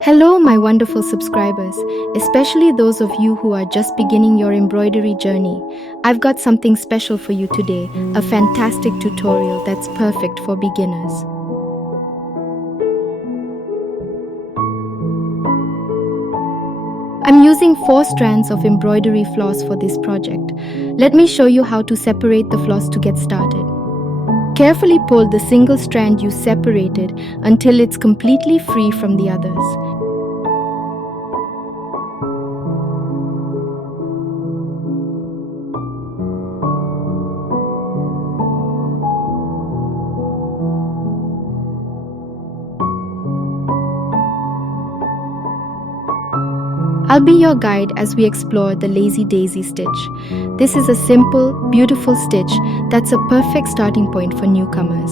Hello, my wonderful subscribers, especially those of you who are just beginning your embroidery journey. I've got something special for you today, a fantastic tutorial that's perfect for beginners. I'm using 4 strands of embroidery floss for this project. Let me show you how to separate the floss to get started. Carefully pull the single strand you separated until it's completely free from the others. I'll be your guide as we explore the lazy daisy stitch. This is a simple, beautiful stitch that's a perfect starting point for newcomers.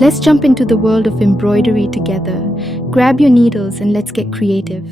Let's jump into the world of embroidery together. Grab your needles and let's get creative.